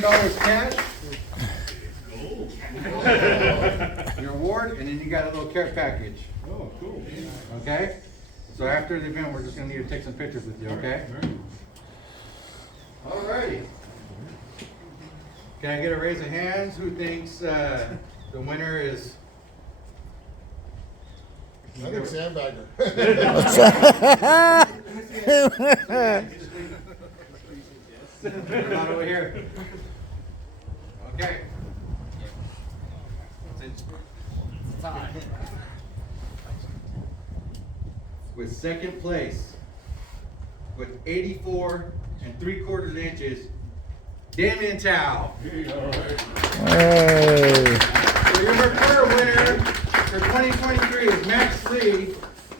$1,000 cash. Your award, and then you got a little care package. Oh, cool. Okay? So after the event, we're just gonna need to take some pictures with you, okay? Alrighty. Can I get a raise of hands? Who thinks the winner is? I think Sandbagger. What about over here? Okay. With second place, with 84 3/4 inches, Damien Tao. Hey. So your refer winner for 2023 is Max Lee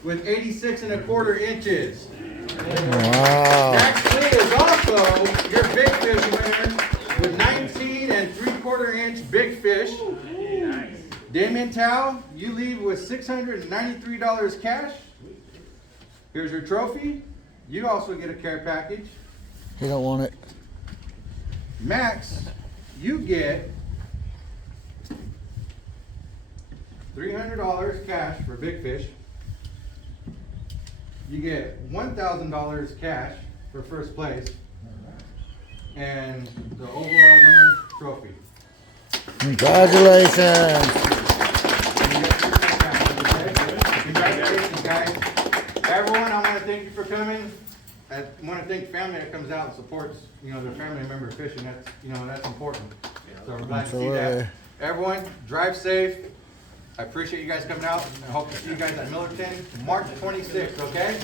with 86 1/4 inches. Wow. Max Lee is also your big fish winner with 19 3/4 inch big fish. Damien Tao, you leave with $693 cash. Here's your trophy. You also get a care package. You don't want it. Max, you get $300 cash for big fish. You get $1,000 cash for first place. And the overall winner trophy. Congratulations. Congratulations, guys. Everyone, I want to thank you for coming. I want to thank family that comes out and supports, their family member fishing. That's important. So we're glad to see that. Absolutely. Everyone, drive safe. I appreciate you guys coming out. I hope to see you guys at Millerton March 26th, okay?